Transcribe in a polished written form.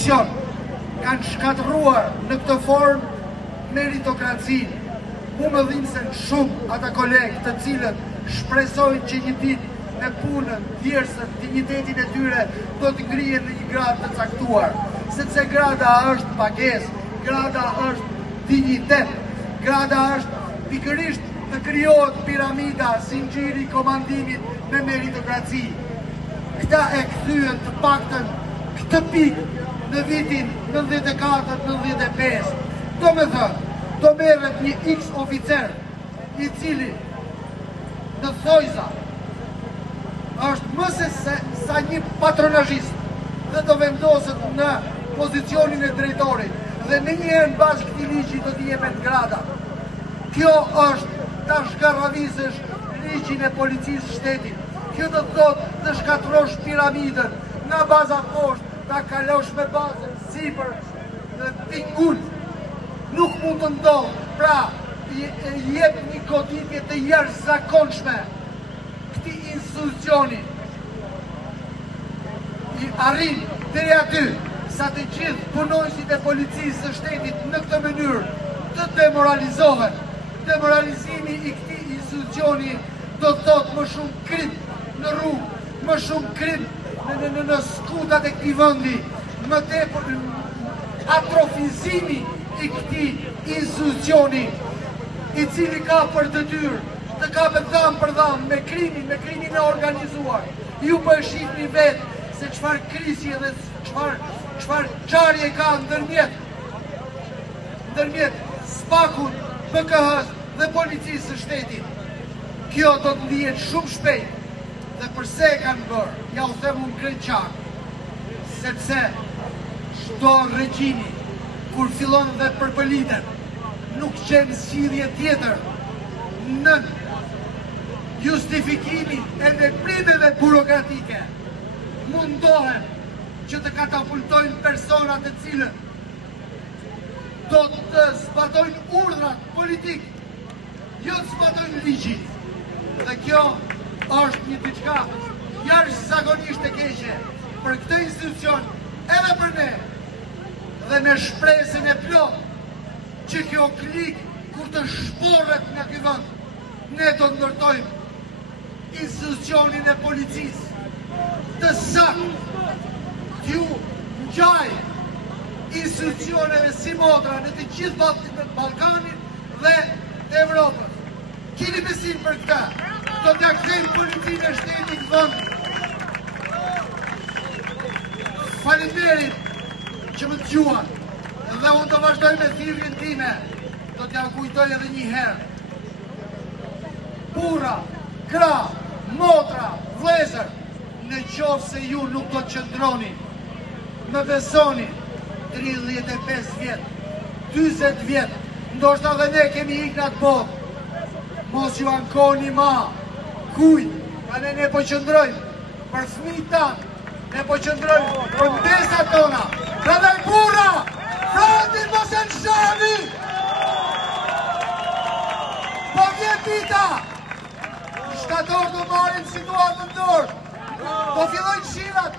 fiksion kanë shkatëruar në këtë formë meritokracinë. Mu më dhimbsen shumë ata kolegë të cilët shpresojnë që një ditë me punën, djersën, dignitetin e tyre do të ngrihen në një gradë të caktuar, sepse grada është pagesë, grada është dignitet, grada është pikërisht të krijohet piramida, zinxhiri i komandimit me meritokraci. Këta e kthyen të paktën këtë pikë në vitin 94-95. Do me thënë, do merret një X oficer i cili në thojza është më se sa një patronazhist dhe do vendoset në pozicionin e drejtorit dhe në njëherë në bazë këtij ligji do t'i jepet grada. Kjo është ta shkarravizësh ligjin e policisë shtetit. Kjo do të thotë të shkatërrosh piramidën nga baza poshtë, ta kalosh me bazën sipër në tingul. Nuk mund të ndodhë, pra jep një goditje të jashtëzakonshme këtij institucioni. I arrin deri aty sa të gjithë punonësit e policisë së shtetit në këtë mënyrë të demoralizohen. Demoralizimi i këtij institucioni do të thotë më shumë krim në rrugë, më shumë krim në skutat e këtij vendi, më tepër atrofizimi i këtij institucioni, i cili ka për detyrë të kapet dham për dham me krimin e organizuar. Ju po e shihni vetë se çfarë krisje dhe çfarë çarje ka ndërmjet spakut, BKH-s dhe policisë së shtetit. Kjo do të ndihet shumë shpejt. Dhe përse e kanë bërë, ja u them unë krejt qartë, sepse çdo regjimi kur fillon dhe përpëlitet, nuk qenë zgjidhje tjetër në justifikimin e veprimeve burokratike. Mundohen që të katapultojnë personat të cilët do të zbatojnë urdhrat politik, jo të zbatojnë ligjin. Dhe kjo është një diçka jashtëzakonisht e keqe për këtë institucion, edhe për ne, dhe me shpresën e plot që kjo klik kur të shporret nga ky vend, ne do të ndërtojmë institucionin e policisë të saktë, t'ju ngjaj institucioneve si motra në të gjithë Ballkanin dhe të Evropës. Keni besim për këtë? Do t'ja kthejmë policinë e shtetit vend. Faleminderit që më dëgjuan dhe unë të vazhdoj me thirrjen time. Do t'ja kujtoj edhe një herë. Burra, gra, motra, vëllezër, në qoftë se ju nuk do të qëndroni, më besoni, 35 vjet, 40 vjet, ndoshta edhe ne kemi ikë në atë botë. Mos ju ankoni ma, kujt, ne po qëndrojmë për fëmijët tanë, ne po qëndrojmë për mbesat tona. Dhe burra, frontin mos e lëshoni! Po vjen dita, shtator do marrin situatën dorë, do fillojnë shirat,